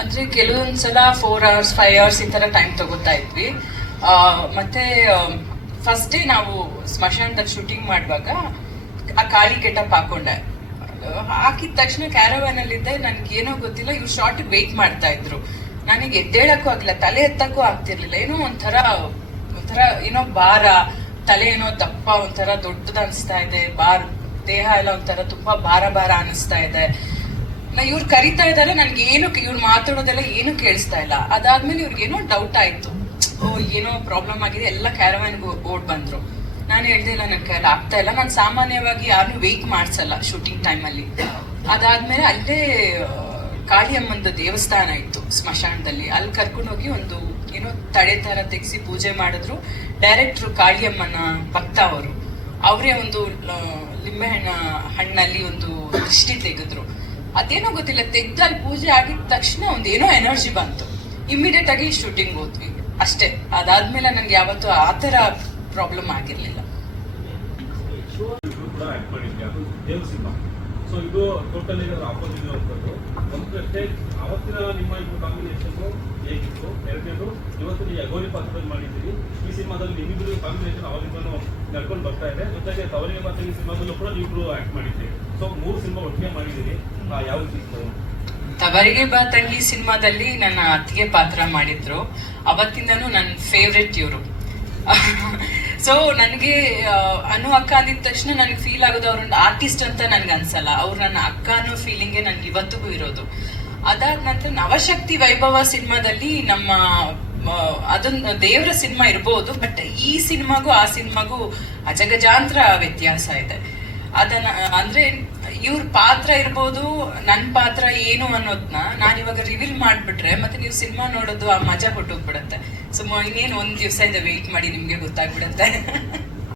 ಅಂದ್ರೆ ಕೆಲವೊಂದ್ಸಲ four hours five hours ಈ ತರ ಟೈಮ್ ತಗೋತಾ ಇದ್ವಿ. ಮತ್ತೆ ಫಸ್ಟ್ ಡೇ ನಾವು ಸ್ಮಶಾನದಲ್ಲಿ ಶೂಟಿಂಗ್ ಮಾಡುವಾಗ ಆ ಕಾಲಿ ಕೆಟಪ್ ಹಾಕೊಂಡೆ. ಹಾಕಿದ ತಕ್ಷಣ ಕ್ಯಾರವಾನ್ ಅಲ್ಲಿ ಇದ್ದೆ ನನ್ಗೆ ಏನೋ ಗೊತ್ತಿಲ್ಲ, ಇವ್ರು ಶಾರ್ಟ್ ವೇಟ್ ಮಾಡ್ತಾ ಇದ್ರು. ನನಗೆ ಎದ್ದೇಳಕ್ಕೂ ಆಗ್ಲಿಲ್ಲ, ತಲೆ ಎತ್ತಕ್ಕೂ ಆಗ್ತಿರ್ಲಿಲ್ಲ. ಏನೋ ಒಂಥರ ಒಂಥರ ಏನೋ ಭಾರ, ತಲೆ ಏನೋ ದಪ್ಪ, ಒಂಥರ ದೊಡ್ಡದ ಅನಿಸ್ತಾ ಇದೆ ಬಾರ್ ದೇಹ ಎಲ್ಲ ಒಂಥರ ತುಂಬಾ ಭಾರ ಭಾರ ಅನಿಸ್ತಾ ಇದೆ. ನಾ ಇವ್ರು ಕರಿತಾ ಇದ್ದಾರೆ ನನ್ಗೆ ಏನು ಇವ್ರು ಮಾತಾಡೋದೆಲ್ಲ ಏನು ಕೇಳಿಸ್ತಾ ಇಲ್ಲ. ಅದಾದ್ಮೇಲೆ ಇವ್ರಿಗೆ ಏನೋ ಡೌಟ್ ಆಯ್ತು. ಓ, ಏನೋ ಪ್ರಾಬ್ಲಮ್ ಆಗಿದೆ, ಎಲ್ಲ ಕ್ಯಾರವನ್ ಓಡ್ ಬಂದ್ರು. ನಾನು ಹೇಳ್ದೆ ಇಲ್ಲ ನನ್ ಕೈಯಲ್ಲಿ ಆಗ್ತಾ ಇಲ್ಲ. ನಾನು ಸಾಮಾನ್ಯವಾಗಿ ಯಾರನ್ನೂ ವೆಯ್ಟ್ ಮಾಡ್ಸಲ್ಲ ಶೂಟಿಂಗ್ ಟೈಮಲ್ಲಿ ಅದಾದ್ಮೇಲೆ ಅಲ್ಲೇ ಕಾಳಿಯಮ್ಮಂದು ದೇವಸ್ಥಾನ ಇತ್ತು ಸ್ಮಶಾನದಲ್ಲಿ. ಅಲ್ಲಿ ಕರ್ಕೊಂಡು ಹೋಗಿ ಒಂದು, ಏನೋ ತಡೆ ತರ ತೆಗ್ಸಿ ಪೂಜೆ ಮಾಡಿದ್ರು. ಡೈರೆಕ್ಟ್ರು ಕಾಳಿಯಮ್ಮನ ಭಕ್ತ ಅವರು. ಅವರೇ ಒಂದು ಲಿಂಬೆಹಣ್ಣ ಹಣ್ಣಲ್ಲಿ ಒಂದು ದೃಷ್ಟಿ ತೆಗೆದ್ರು. ಅದೇನೋ ಗೊತ್ತಿಲ್ಲ ತೆಗ್ದು ಅಲ್ಲಿ ಪೂಜೆ ಆಗಿದ ತಕ್ಷಣ ಒಂದು ಏನೋ ಎನರ್ಜಿ ಬಂತು. ಇಮಿಡಿಯೇಟ್ ಆಗಿ ಶೂಟಿಂಗ್ ಹೋದ್ವಿ. ಅಷ್ಟೇ. ಅದಾದ್ಮೇಲೆ ನನ್ಗೆ ಯಾವತ್ತೂ ಆ ಥರ ಪ್ರಾಬ್ಲಮ್ ಆಗಿರ್ಲಿಲ್ಲ. ಸೊ ಇದು ಟೋಟಲ್ ಏನಾದ್ರು ಆಪೋಸಿಟ್ ಇರುವಂಥದ್ದು ಒಂದು ಸ್ಟೇಜ್ ಅವತ್ತಿನ ನಿಮ್ಮ ಇಬ್ಬರು ಕಾಂಬಿನೇಷನ್ ಹೇಗಿತ್ತು? ಎರಡನೇದು ಇವತ್ತಿನ ಯಗೋರಿ ಪಾತ್ರದಲ್ಲಿ ಮಾಡಿದ್ದೀರಿ. ಈ ಸಿನಿಮಾದಲ್ಲಿ ನಿಮ್ಮಿಬ್ಬರು ಕಾಂಬಿನೇಷನ್ ಅವರಿಬ್ಬರು ನಡ್ಕೊಂಡು ಬರ್ತಾ ಇದೆ. ಜೊತೆಗೆ ತವರಿಗೆ ಮಾತ್ರ ಈ ಸಿನಿಮಾದಲ್ಲೂ ಕೂಡ ನೀವು ಆಕ್ಟ್ ಮಾಡಿದ್ದೀರಿ. ಸೊ ಮೂರು ಸಿನಿಮಾ ಒಟ್ಟಿಗೆ ಮಾಡಿದ್ದೀರಿ. ಯಾವ ರೀತಿ ತವರಿಗೆ ಬಾ ತಂಗಿ ಸಿನಿಮಾದಲ್ಲಿ ನನ್ನ ಅತ್ತಿಗೆ ಪಾತ್ರ ಮಾಡಿದ್ರು. ಅವತ್ತಿಂದನೂ ನನ್ನ ಫೇವ್ರೆಟ್ ಇವರು. ಸೊ ನನಗೆ ಅನು ಅಕ್ಕ ಅಂದಿದ ತಕ್ಷಣ ನನಗೆ ಫೀಲ್ ಆಗೋದು ಅವ್ರೊಂದು ಆರ್ಟಿಸ್ಟ್ ಅಂತ ನನ್ಗೆ ಅನ್ಸಲ್ಲ. ಅವ್ರು ನನ್ನ ಅಕ್ಕ ಅನ್ನೋ ಫೀಲಿಂಗೇ ನನಗೆ ಇವತ್ತಿಗೂ ಇರೋದು. ಅದಾದ ನಂತರ ನವಶಕ್ತಿ ವೈಭವ ಸಿನಿಮಾದಲ್ಲಿ ನಮ್ಮ ಅದೊಂದು ದೇವರ ಸಿನಿಮಾ ಇರ್ಬೋದು, ಬಟ್ ಈ ಸಿನಿಮಾಗೂ ಆ ಸಿನಿಮಾಗೂ ಅಜಗಜಾಂತರ ವ್ಯತ್ಯಾಸ ಇದೆ. ಅದನ್ನ, ಅಂದ್ರೆ ಇವ್ರ ಪಾತ್ರ ಇರ್ಬೋದು ನನ್ನ ಪಾತ್ರ ಏನು ಅನ್ನೋದನ್ನ ನಾನು ಇವಾಗ ರಿವೀಲ್ ಮಾಡ್ಬಿಟ್ರೆ ಮತ್ತೆ ನೀವು ಸಿನಿಮಾ ನೋಡೋದು ಆ ಮಜಾ ಹೊಟ್ಟೋಗ್ಬಿಡತ್ತೆ ಸೊ ಇನ್ನೇನು ಒಂದ್ ದಿವಸ ಇದೆ ವೇಟ್ ಮಾಡಿ ನಿಮ್ಗೆ ಗೊತ್ತಾಗ್ಬಿಡತ್ತೆ.